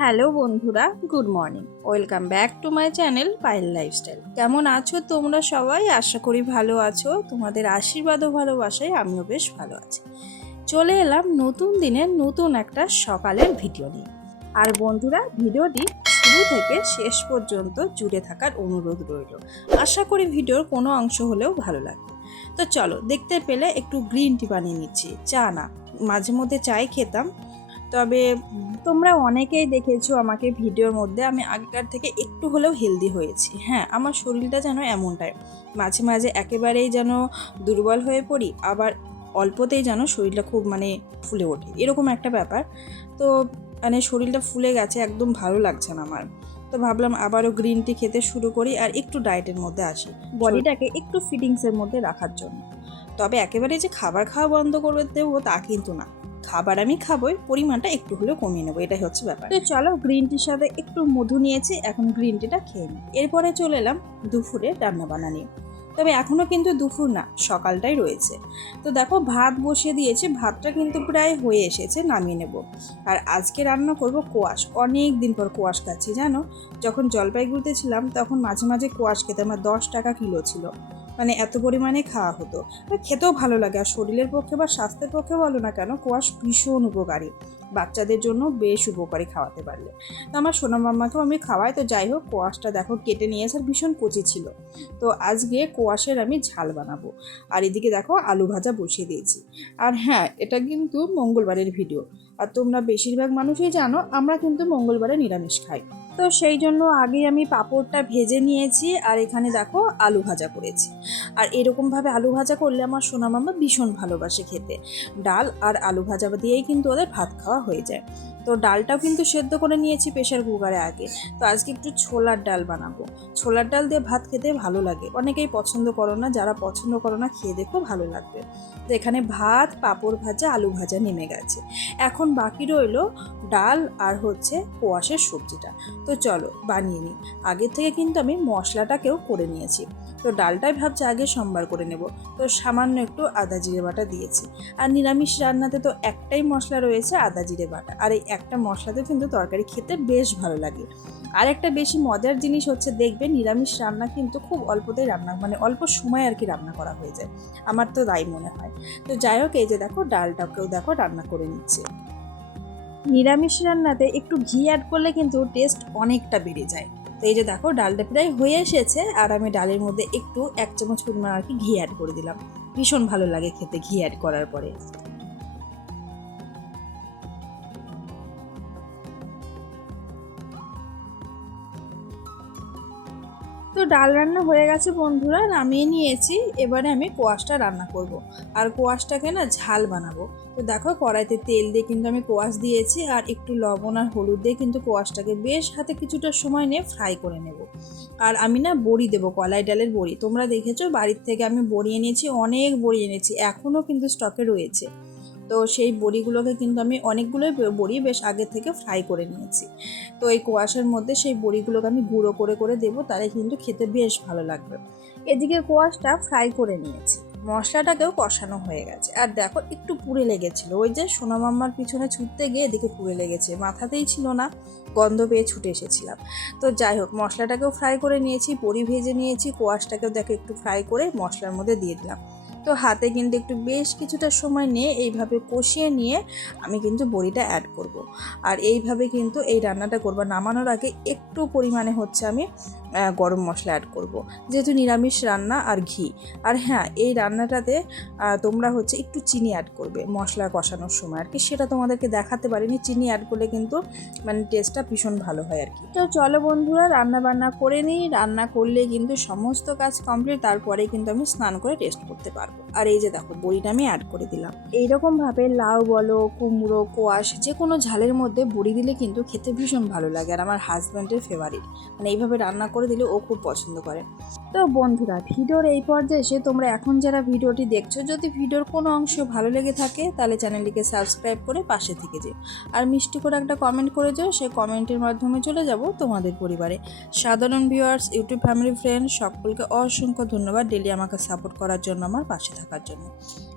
Hello বন্ধুরা, good morning. Welcome back to my channel pile lifestyle. কেমন আছো তোমরা সবাই? আশা করি ভালো আছো। তোমাদের আশীর্বাদ ও ভালোবাসায় আমিও বেশ ভালো আছি। চলে এলাম নতুন দিনের নতুন একটা সকালের ভিডিও নিয়ে। আর বন্ধুরা, ভিডিওটি শুরু থেকে শেষ পর্যন্ত জুড়ে থাকার অনুরোধ রইল। আশা করি ভিডিওর কোনো অংশ হলেও ভালো লাগবে। তো চলো, দেখতে পেলে একটু গ্রিন টি বানিয়ে নিচ্ছি। চা না মাঝে মধ্যে চাই খেতাম। তবে তোমরা অনেকেই দেখেছ আমাকে ভিডিওর মধ্যে আমি আগেকার থেকে একটু হলেও হেলদি হয়েছি। হ্যাঁ আমার শরীরটা যেন এমনটাই। মাঝে মাঝে একেবারেই যেন দুর্বল হয়ে পড়ি, আবার অল্পতেই যেন শরীরটা খুব মানে ফুলে ওঠে। এরকম একটা ব্যাপার। তো মানে শরীরটা ফুলে গেছে, একদম ভালো লাগছে না আমার। তো ভাবলাম আবারও গ্রিন টি খেতে শুরু করি আর একটু ডায়েটের মধ্যে আসি, বডিটাকে একটু ফিটিংসের মধ্যে রাখার জন্য। তবে একেবারে যে খাবার খাওয়া বন্ধ করে দেবো তা কিন্তু না। খাবার আমি খাব পরিমাণটা একটু হলেও কমিয়ে নেব, এটাই হচ্ছে ব্যাপার। তো চলো গ্রিন টির সাথে একটু মধু নিয়েছি, এখন গ্রিন টিটা খেয়ে নিই। এরপরে চলে এলাম দুপুরে রান্না বান্না নিয়ে তবে এখনও কিন্তু দুপুর না, সকালটাই রয়েছে। তো দেখো ভাত বসিয়ে দিয়েছে, ভাতটা কিন্তু প্রায় হয়ে এসেছে, নামিয়ে নেব। আর আজকে রান্না করব কোয়াশ, অনেক দিন পর কোয়াশ খাচ্ছি, জানো? যখন জলপাইগুড়িতে ছিলাম, তখন মাঝে মাঝে কোয়াশ খেতে আমার দশ টাকা কিলো ছিল। মানে এত পরিমাণে খাওয়া হতো। খেতেও ভালো লাগে, আর শরীরের পক্ষে বা স্বাস্থ্যের পক্ষে বলো না কেন, কোয়াশ ভীষণ উপকারী। বাচ্চাদের জন্য বেশ উপকারী খাওয়াতে পারলে। তো আমার সোনা মাম্মাকেও আমি খাওয়াই, তো যাই হোক, কোয়াশটা দেখো কেটে নিয়ে এসে ভীষণ কচি ছিল। তো আজকে কোয়াশের আমি ঝাল বানাবো। আর এদিকে দেখো আলু ভাজা বসিয়ে দিয়েছি। আর হ্যাঁ এটা কিন্তু মঙ্গলবারের ভিডিও। আর তোমরা বেশিরভাগ মানুষই জানো, আমরা কিন্তু মঙ্গলবারে নিরামিষ খাই। তো সেই জন্য আগেই আমি পাঁপড়টা ভেজে নিয়েছি আর এখানে দেখো আলু ভাজা করেছি। আর এরকমভাবে আলু ভাজা করলে আমার সোনা মামা ভীষণ ভালোবাসে খেতে। ডাল আর আলু ভাজা দিয়েই কিন্তু ওদের ভাত খাওয়া হয়ে যায়। তো ডালটাও কিন্তু সেদ্ধ করে নিয়েছি প্রেশার কুকারে আগে। তো আজকে একটু ছোলার ডাল বানাবো। ছোলার ডাল দিয়ে ভাত খেতে ভালো লাগে। অনেকেই পছন্দ করো না, যারা পছন্দ করো না, খেয়ে দেখো ভালো লাগবে। তো এখানে ভাত, পাঁপড় ভাজা, আলু ভাজা নেমে গেছে। এখন বাকি রইল ডাল আর হচ্ছে কোয়াশের সবজিটা। তো চলো, বানিয়ে নিই। আগের থেকে কিন্তু আমি মশলাটাকেও করে নিয়েছি। তো ডালটাই ভাবছি আগে সম্বার করে নেব। তো সামান্য একটু আদা জিরে বাটা দিয়েছি। আর নিরামিষ রান্নাতে তো একটাই মশলা রয়েছে আদা জিরে বাটা। আর এই একটা মশলাতে কিন্তু তরকারি খেতে বেশ ভালো লাগে। আর একটা বেশি মজার জিনিস হচ্ছে, দেখবে নিরামিষ রান্না কিন্তু খুব অল্পতেই রান্না মানে অল্প সময় আর কি রান্না করা হয়ে যায়। আমার তো তাই মনে হয়। তো যাই হোক, এই যে দেখো, ডালটাকেও দেখো রান্না করে নিচ্ছে। নিরামিষ রান্নাতে একটু ঘি অ্যাড করলে কিন্তু টেস্ট অনেকটা বেড়ে যায়। তো এই যে দেখো ডালটা প্রায় হয়ে এসেছে আর আমি ডালের মধ্যে একটু এক চামচ পরিমাণ আর কি ঘি অ্যাড করে দিলাম। ভীষণ ভালো লাগে খেতে ঘি অ্যাড করার পরে। ডাল রান্না হয়ে গেছে বন্ধুরা, নামিয়ে নিয়েছি। এবারে আমি কোয়াশটা রান্না করব। আর কোয়াশটাকে না ঝাল বানাবো। তো দেখো, কড়াইতে তেল দিয়ে কিন্তু আমি কোয়াশ দিয়েছি, আর একটু লবণ আর হলুদ দিয়ে কিন্তু কোয়াশটাকে বেশ হাতে কিছুটা সময় নিয়ে ফ্রাই করে নেব। আর আমি না বড়ি দেবো, কলাই ডালের বড়ি। তোমরা দেখেছ, বাড়ির থেকে আমি বড়ি এনেছি, অনেক বড়ি এনেছি এখনও কিন্তু স্টকে রয়েছে। তো সেই বড়িগুলোকে কিন্তু আমি অনেকগুলোই বড়ি বেশ আগে থেকে ফ্রাই করে নিয়েছি। তো এই কোয়াশের মধ্যে সেই বড়িগুলোকে আমি গুঁড়ো করে করে দেবো, তাহলে কিন্তু খেতে বেশ ভালো লাগবে। এদিকে কোয়াশটা ফ্রাই করে নিয়েছি। মশলাটাকেও কষানো হয়ে গেছে। আর দেখো একটু পুড়ে লেগেছিল। ওই যে সোনামাম্মার পিছনে ছুটতে গিয়ে এদিকে পুড়ে লেগেছে। মাথাতেই ছিল না, গন্ধ পেয়ে ছুটে এসেছিলাম। তো যাই হোক, মশলাটাকেও ফ্রাই করে নিয়েছি, বড়ি ভেজে নিয়েছি, কোয়াশটাকেও দেখো একটু ফ্রাই করে মশলার মধ্যে দিয়ে দিলাম। তো হাতে কিন্তু একটু বেশ কিছুটা সময় নিয়ে এইভাবে কষিয়ে নিয়ে আমি কিন্তু বড়িটা অ্যাড করব। আর এইভাবে কিন্তু এই রান্নাটা করব নামানোর আগে একটু পরিমাণে হচ্ছে আমি গরম মশলা অ্যাড করব। যেহেতু নিরামিষ রান্না আর ঘি। আর হ্যাঁ এই রান্নাটাতে তোমরা হচ্ছে একটু চিনি অ্যাড করবে মশলা কষানোর সময়। আর কি সেটা তোমাদেরকে দেখাতে পারিনি। চিনি অ্যাড করলে কিন্তু মানে টেস্টটা ভীষণ ভালো হয় আর কি। তো চলো বন্ধুরা, রান্না বান্না করে নিই। রান্না করলে কিন্তু সমস্ত কাজ কমপ্লিট তারপরে কিন্তু আমি স্নান করে টেস্ট করতে পারব। আর এই যে দেখো, বড়িটা আমি অ্যাড করে দিলাম। এইরকমভাবে লাউ বলো, কুমড়ো, কোয়াশ, যে কোনো ঝালের মধ্যে বড়ি দিলে কিন্তু খেতে ভীষণ ভালো লাগে। আর আমার হাজব্যান্ডের ফেভারিট মানে এইভাবে রান্না করে দিলে ও খুব পছন্দ করে। তো বন্ধুরা, ভিডিওর এই পর্যায়ে এসে তোমরা এখন যারা ভিডিওটি দেখছ, যদি ভিডিওর কোনো অংশ ভালো লেগে থাকে, তাহলে চ্যানেলটিকে সাবস্ক্রাইব করে পাশে থেকে যেও। আর মিষ্টি করে একটা কমেন্ট করে যাও, সেই কমেন্টের মাধ্যমে চলে যাব তোমাদের পরিবারে। সাধারণ ভিউয়ার্স ইউটিউব ফ্যামিলি ফ্রেন্ড সকলকে অসংখ্য ধন্যবাদ ডেলি আমাকে সাপোর্ট করার জন্য, আমার পাশে থাকার জন্য।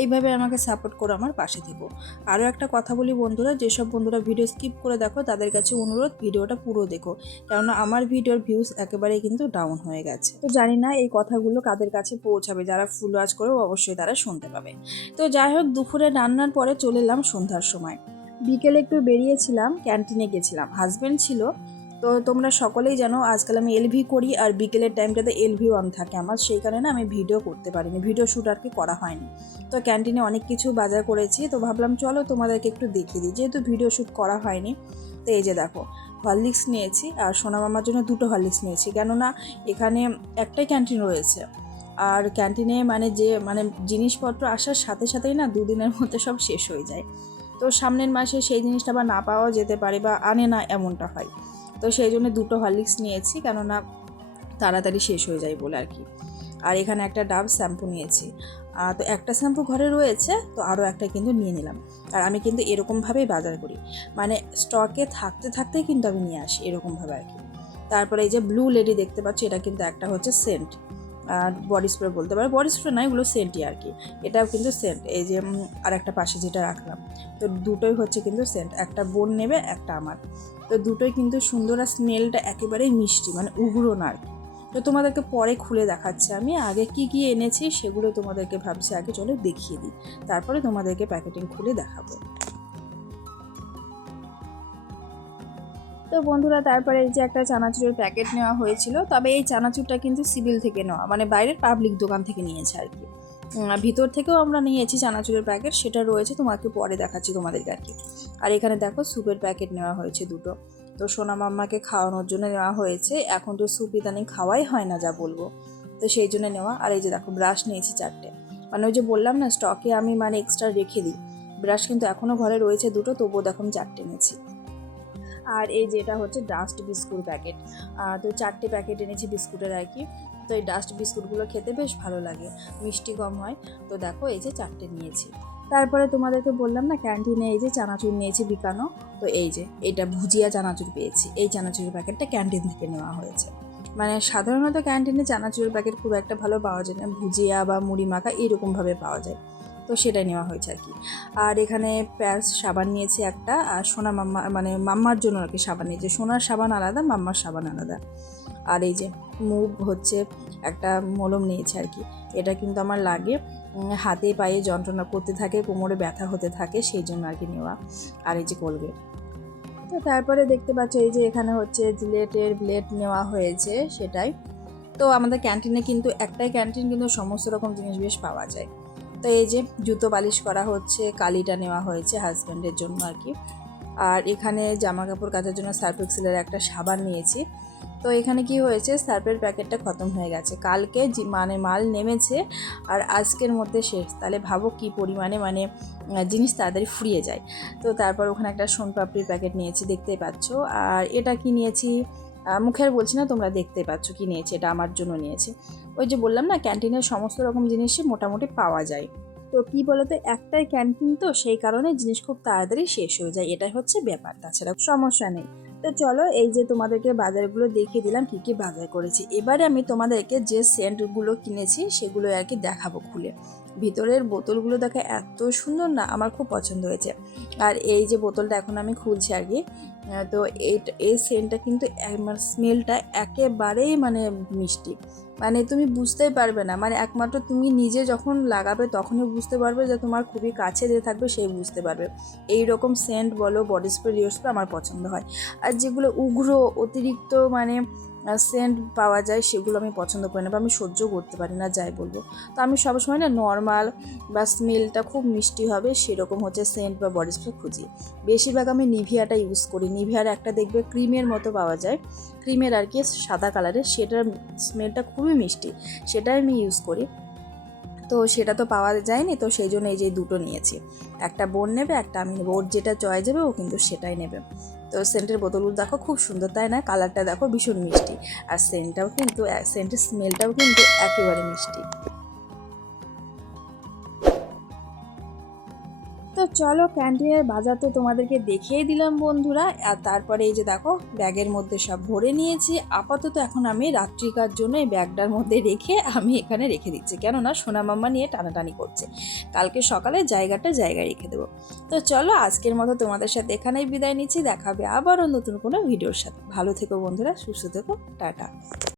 এইভাবে আমাকে সাপোর্ট করে আমার পাশে থেকো। আরও একটা কথা বলি বন্ধুরা, যেসব বন্ধুরা ভিডিও স্কিপ করে দেখো, তাদের কাছে অনুরোধ, ভিডিওটা পুরো দেখো। কেননা আমার ভিডিওর ভিউজ একেবারেই কিন্তু ডাউন হয়ে গেছে। তো জানি না, এই কথাগুলো কাদের কাছে পৌঁছাবে? যারা ফুল ওয়াচ করেও অবশ্যই তারা শুনতে পাবে। তো যাই হোক দুপুরে রান্নার পরে চলে এলাম সন্ধ্যার সময়। বিকেলে একটু বেরিয়েছিলাম, ক্যান্টিনে গেছিলাম। হাজব্যান্ড ছিল, তো তোমরা সকলেই জানো, আজকাল আমি এলভি করি আর বিকেলের টাইমটাতে এলভি অন থাকে। আমার সেই কারণে আমি ভিডিও করতে পারিনি, ভিডিও শ্যুট আর কি করা হয়নি। তো ক্যান্টিনে অনেক কিছু বাজার করেছি, তো ভাবলাম, চলো তোমাদেরকে একটু দেখিয়ে দিই। যেহেতু ভিডিও শ্যুট করা হয়নি, তো এই যে দেখো হরলিক্স নিয়েছি আর সোনা মামার জন্য দুটো হরলিক্স নিয়েছি। কেননা এখানে একটাই ক্যান্টিন রয়েছে। আর ক্যান্টিনে মানে যে মানে জিনিসপত্র আসার সাথে সাথেই না দুদিনের মধ্যে সব শেষ হয়ে যায়। তো সামনের মাসে সেই জিনিসটা বা না পাওয়া যেতে পারে বা আনে না এমনটা হয়। তো সেই জন্য দুটো হরলিক্স নিয়েছি, কেননা তাড়াতাড়ি শেষ হয়ে যায় বলে আর কি। আর এখানে একটা ডাব শ্যাম্পু নিয়েছি। তো একটা শ্যাম্পু ঘরে রয়েছে, তো আরও একটা কিন্তু নিয়ে নিলাম। আর আমি কিন্তু এরকমভাবেই বাজার করি। মানে স্টকে থাকতে থাকতেই কিন্তু আমি নিয়ে আসি এরকমভাবে আর কি। তারপরে এই যে ব্লু লেডি দেখতে পাচ্ছি, এটা কিন্তু একটা হচ্ছে সেন্ট। আর বডি স্প্রে বলতে পারো, বডি স্প্রে নয়, এগুলো সেন্টই আর কি। এটাও কিন্তু সেন্ট। এই যে আর একটা পাশে যেটা রাখলাম, তো দুটোই হচ্ছে কিন্তু সেন্ট। একটা বোন নেবে, একটা আমার। তো দুটোই কিন্তু সুন্দর আর স্মেলটা একেবারেই মিষ্টি মানে উগ্র না আর কি। তো তোমাদেরকে পরে খুলে দেখাচ্ছি আমি। আগে কি কি এনেছি সেগুলো তোমাদেরকে ভাবছি, আগে চলো দেখিয়ে দিই। তারপরে তোমাদেরকে প্যাকেটিং খুলে দেখাবো। তো বন্ধুরা, তারপরে এই যে একটা চানাচুরের প্যাকেট নেওয়া হয়েছিল, তবে এই চানাচুরটা কিন্তু সিভিল থেকে নেওয়া মানে বাইরের পাবলিক দোকান থেকে নিয়েছে আর কি। ভিতর থেকেও আমরা নিয়েছি চানাচুরের প্যাকেট, সেটা রয়েছে, তোমাকে পরে দেখাচ্ছি তোমাদেরকে আর কি। আর এখানে দেখো, স্যুপের প্যাকেট নেওয়া হয়েছে দুটো। তো সোনা মাম্মাকে খাওয়ানোর জন্য নেওয়া হয়েছে। এখন তো স্যুপ ইদানিং খাওয়াই হয় না যা বলব। তো সেই জন্য নেওয়া। আর এই যে দেখো ব্রাশ নিয়েছি চারটে। মানে ওই যে বললাম না স্টকে আমি মানে এক্সট্রা রেখে দিই। ব্রাশ কিন্তু এখনও ঘরে রয়েছে দুটো, তবুও দেখো চারটে নিয়েছি আর এই যেটা হচ্ছে ডাস্ট বিস্কুট প্যাকেট তো চারটে প্যাকেট এনেছি বিস্কুটের আর কি। তো এই ডাস্ট বিস্কুটগুলো খেতে বেশ ভালো লাগে। মিষ্টি কম হয়। তো দেখো এই যে চারটে নিয়েছি। তারপরে তোমাদেরকে বললাম না ক্যান্টিনে এই যে চানাচুর নিয়েছি বিকানো। তো এই যে এটা ভুজিয়া চানাচুর পেয়েছি। এই চানাচুরের প্যাকেটটা ক্যান্টিন থেকে নেওয়া হয়েছে। মানে সাধারণত ক্যান্টিনে চানাচুরের প্যাকেট খুব একটা ভালো পাওয়া যায় না। ভুজিয়া বা মুড়ি মাখা এইরকমভাবে পাওয়া যায়। তো সেটাই নেওয়া হয়েছে আর কি। আর এখানে প্যাস সাবান নিয়েছে একটা, আর সোনা মাম্মা মানে মাম্মার জন্য আর কি সাবান নিয়েছে। সোনার সাবান আলাদা, মাম্মার সাবান আলাদা। আর এই যে মুভ হচ্ছে একটা মলম নিয়েছে আর কি। এটা কিন্তু আমার লাগে। হাতে পায়ে যন্ত্রণা করতে থাকে, কোমরে ব্যথা হতে থাকে, সেই জন্য আর কি নেওয়া। আর এই যে কোলগেট। তো তারপরে দেখতে পাচ্ছ, এই যে এখানে হচ্ছে জিলেটের ব্লেড নেওয়া হয়েছে সেটাই। তো আমাদের ক্যান্টিনে কিন্তু একটাই ক্যান্টিন, কিন্তু সমস্ত রকম জিনিস বেশ পাওয়া যায়। তো এই যে জুতো পালিশ করা হচ্ছে, কালিটা নেওয়া হয়েছে হাজব্যান্ডের জন্য আর কি। আর এখানে জামা কাপড় কাচার জন্য সার্ফ এক্সেলের একটা সাবান নিয়েছি। তো এখানে কি হয়েছে, সার্ফের প্যাকেটটা খতম হয়ে গেছে। কালকে মানে মাল নেমেছে আর আজকের মধ্যে শেষ। তাহলে ভাবো কি পরিমাণে মানে জিনিস তাড়াতাড়ি ফুরিয়ে যায়। তো তারপর ওখানে একটা সোনপাপড়ির প্যাকেট নিয়েছি, দেখতেই পাচ্ছ। আর এটা কি নিয়েছি? মুখে আর বলছি না, তোমরা দেখতে পাচ্ছ কি নিয়েছে, এটা আমার জন্য নিয়েছে। ওই যে বললাম না ক্যান্টিনের সমস্ত রকম জিনিসই মোটামুটি পাওয়া যায়। তো কি বলতো, একটাই ক্যান্টিন তো, সেই কারণে জিনিস খুব তাড়াতাড়ি শেষ হয়ে যায়, এটাই হচ্ছে ব্যাপার। তাছাড়া সমস্যা নেই। তো চলো, এই যে তোমাদেরকে বাজারগুলো দেখিয়ে দিলাম, কি কি বাজার করেছি। এবারে আমি তোমাদেরকে যে সেন্টগুলো কিনেছি সেগুলো আর কি দেখাবো খুলে। ভিতরের বোতলগুলো দেখে এত সুন্দর না, আমার খুব পছন্দ হয়েছে। আর এই যে বোতলটা এখন আমি খুলছি আর কি তো এই সেন্টটা কিন্তু স্মেলটা একেবারেই মানে মিষ্টি। মানে তুমি বুঝতেই পারবে না মানে একমাত্র তুমি নিজে যখন লাগাবে তখনই বুঝতে পারবে যে তোমার খুবই কাছে যে থাকবে সেই বুঝতে পারবে। এই রকম সেন্ট বলো বডি স্প্রে ডিও স্প্রে আমার পছন্দ হয়। আর যেগুলো উগ্র, অতিরিক্ত মানে সেন্ট পাওয়া যায় সেগুলো আমি পছন্দ করি না বা আমি সহ্য করতে পারি না, যাই বলব। তো আমি সবসময় না নর্মাল বা স্মেলটা খুব মিষ্টি হবে সেরকম হচ্ছে সেন্ট বা বডি স্প্রে খুঁজি। বেশিরভাগ আমি নিভিয়াটা ইউজ করি। নিভিয়ার একটা দেখবে ক্রিমের মতো পাওয়া যায়। ক্রিমের আর কি সাদা কালারের সেটার স্মেলটা খুবই মিষ্টি। সেটাই আমি ইউজ করি। তো সেটা তো পাওয়া যায়নি, তো সেই জন্য এই যে দুটো নিয়েছি। একটা বোন নেবে, একটা আমি নেব। ওর যেটা চয়েস যাবে ও কিন্তু সেটাই নেবে। তো সেন্টের বোতলগুলো দেখো খুব সুন্দর, তাই না? কালারটা দেখো ভীষণ মিষ্টি। আর সেন্টটাও কিন্তু সেন্টের স্মেলটাও কিন্তু একেবারে মিষ্টি। চলো ক্যান্টিনের বাজার তো তোমাদেরকে দেখিয়ে দিলাম বন্ধুরা। আর তারপরে এই যে দেখো, ব্যাগের মধ্যে সব ভরে নিয়েছি। আপাতত এখন আমি রাত্রিকার জন্য এই ব্যাগটার মধ্যে রেখে আমি এখানে রেখে দিচ্ছি। কেননা সোনা মাম্মা নিয়ে টানাটানি করছে। কালকে সকালে জায়গাটা জায়গায় রেখে দেবো। তো চলো, আজকের মতো তোমাদের সাথে এখানেই বিদায় নিচ্ছি। দেখাবে আবারও নতুন কোনো ভিডিওর সাথে। ভালো থেকো বন্ধুরা, সুস্থ থেকো, টাটা।